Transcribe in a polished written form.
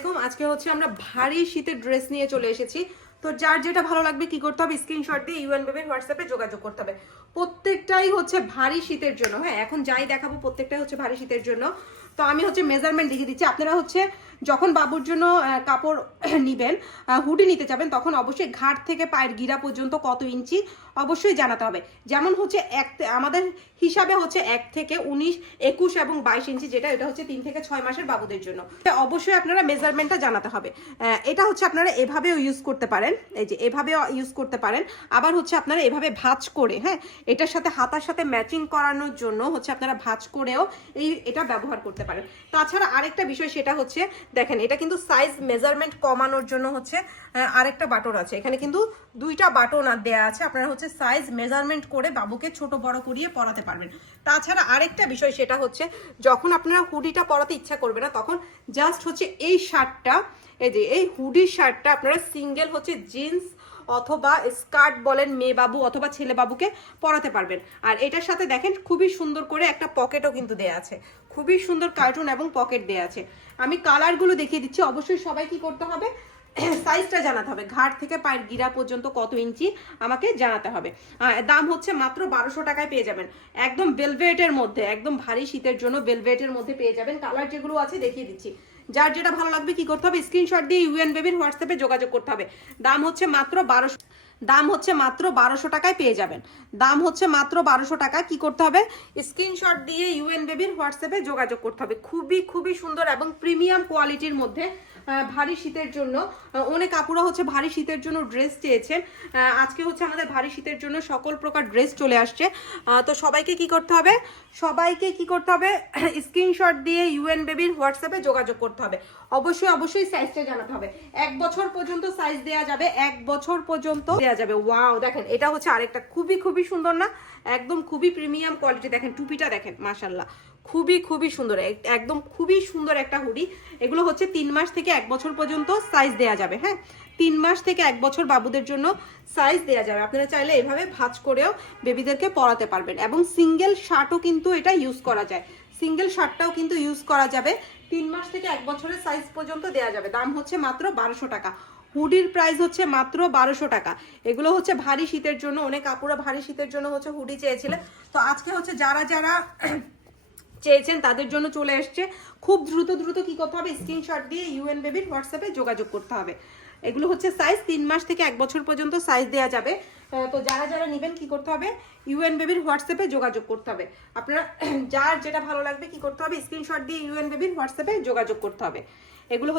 আলাইকুম। আজকে হচ্ছে আমরা ভারী শীতের ড্রেস নিয়ে চলে এসেছি। তো যার যেটা ভালো লাগবে কি করতে হবে, স্ক্রিনশট দিয়ে ইউএন বেবির হোয়াটসঅ্যাপে যোগাযোগ করতে হবে। প্রত্যেকটাই হচ্ছে ভারী শীতের জন্য। হ্যাঁ, এখন যাই দেখাবো প্রত্যেকটাই হচ্ছে ভারী শীতের জন্য। তো আমি হচ্ছে মেজারমেন্ট লিখে দিচ্ছি। আপনারা হচ্ছে যখন বাবুর জন্য কাপড় নিবেন, হুডি নিতে যাবেন, তখন অবশ্যই ঘাট থেকে পায়ের গিরা পর্যন্ত কত ইঞ্চি অবশ্যই জানাতে হবে। যেমন হচ্ছে আমাদের হিসাবে হচ্ছে 1 থেকে 19, 21 এবং 22 ইঞ্চি, যেটা এটা হচ্ছে 3 থেকে 6 মাসের বাবুদের জন্য। অবশ্যই আপনারা মেজারমেন্টটা জানাতে হবে। এটা হচ্ছে আপনারা এভাবেও ইউজ করতে পারেন, এই যে এভাবেও ইউজ করতে পারেন। আবার হচ্ছে আপনারা এভাবে ভাঁজ করে, হ্যাঁ, এটার সাথে হাতার সাথে ম্যাচিং করানোর জন্য হচ্ছে আপনারা ভাঁজ করেও এটা ব্যবহার করতে পারেন। তাছাড়া আরেকটা বিষয় সেটা হচ্ছে, দেখেন এটা কিন্তু সাইজ মেজারমেন্ট কমানোর জন্য হচ্ছে আরেকটা বাটন আছে। এখানে কিন্তু 2টা বাটন দেয়া আছে। আপনারা হচ্ছে সাইজ মেজারমেন্ট করে বাবুকে ছোট বড় করিয়ে পরাতে পারবেন। তাছাড়া আরেকটা বিষয় সেটা হচ্ছে, যখন আপনারা হুডিটা পরাতে ইচ্ছা করবে না, তখন জাস্ট হচ্ছে এই শার্টটা, এই যে এই হুডির শার্টটা আপনারা সিঙ্গেল হচ্ছে জিন্স অথবা স্কার্ট বলেন, মেয়ে বাবু অথবা ছেলে বাবুকে পরাতে পারবেন। আর এটার সাথে দেখেন খুবই সুন্দর করে একটা পকেটও কিন্তু দেয়া আছে, খুবই সুন্দর কার্টুন এবং পকেট দেয়া আছে। আমি কালারগুলো দেখিয়ে দিচ্ছি। অবশ্যই সবাই কি করতে হবে, সাইজটা জানাতে হবে। ঘাট থেকে পায়ের গিরা পর্যন্ত কত ইঞ্চি আমাকে জানাতে হবে। দাম হচ্ছে মাত্র 1200 টাকায় পেয়ে যাবেন। একদম ভেলভেটের মধ্যে, একদম ভারী শীতের জন্য ভেলভেটের মধ্যে পেয়ে যাবেন। কালার যেগুলো আছে দেখিয়ে দিচ্ছি। যার যেটা ভালো লাগবে কি করতে হবে, স্ক্রিনশট দিয়ে ইউএন বেবির হোয়াটসঅ্যাপে যোগাযোগ করতে হবে। দাম হচ্ছে মাত্র 1200 টাকায় পেয়ে যাবেন। দাম হচ্ছে মাত্র 1200 টাকা। কি করতে হবে, স্ক্রিনশট দিয়ে ইউএন বেবির হোয়াটসঅ্যাপে যোগাযোগ করতে হবে। খুবই সুন্দর এবং প্রিমিয়াম কোয়ালিটির মধ্যে ভারী শীতের জন্য। অনেক আপুরা হচ্ছে ভারী শীতের জন্য ড্রেস চেয়েছেন। আজকে হচ্ছে আমাদের ভারী শীতের জন্য সকল প্রকার ড্রেস চলে আসছে। তো সবাইকে কি করতে হবে, স্ক্রিনশট দিয়ে ইউএন বেবির হোয়াটসঅ্যাপে যোগাযোগ করতে হবে। অবশ্যই সাইজটা জানাতে হবে। 1 বছর পর্যন্ত সাইজ দেয়া যাবে, 1 বছর পর্যন্ত দেয়া যাবে। ওয়াও, দেখেন এটা হচ্ছে আরেকটা খুবই সুন্দর না, একদম খুবই প্রিমিয়াম কোয়ালিটি। দেখেন টুপিটা দেখেন, মাশাআল্লাহ, খুবই সুন্দর, একদম খুবই সুন্দর একটা হুডি। এগুলো হচ্ছে 3 মাস থেকে 1 বছর পর্যন্ত সাইজ দেয়া যাবে। হ্যাঁ, 3 মাস থেকে 1 বছর বাবুদের জন্য সাইজ দেয়া যাবে। আপনারা চাইলে এভাবে ভাঁজ করেও বেবিদেরকে পরাতে পারবেন। এবং সিঙ্গেল শার্টও কিন্তু এটা ইউজ করা যায়, সিঙ্গেল শার্টটাও কিন্তু ইউজ করা যাবে। 3 মাস থেকে 1 বছরের সাইজ পর্যন্ত দেয়া যাবে। দাম হচ্ছে মাত্র 1200 টাকা। হুডির প্রাইস হচ্ছে মাত্র 1200 টাকা। এগুলো হচ্ছে ভারী শীতের জন্য। অনেক আপুরা ভারী শীতের জন্য হচ্ছে হুডি চেয়েছিলেন। তো আজকে হচ্ছে যারা চেয়েছেন তাদের জন্য চলে এসছে। খুব দ্রুত কি করতে হবে, স্ক্রিনশট দিয়ে ইউএন বেবির হোয়াটসঅ্যাপে যোগাযোগ করতে হবে। এগুলো হচ্ছে সাইজ 3 মাস থেকে 1 বছর পর্যন্ত সাইজ দেয়া যাবে। তো যারা নেবেন কি করতে হবে, ইউএন বেবির হোয়াটসঅ্যাপে যোগাযোগ করতে হবে। আপনারা যার যেটা ভালো লাগবে কি করতে হবে, স্ক্রিনশট দিয়ে ইউএন বেবির হোয়াটসঅ্যাপে যোগাযোগ করতে হবে। এগুলো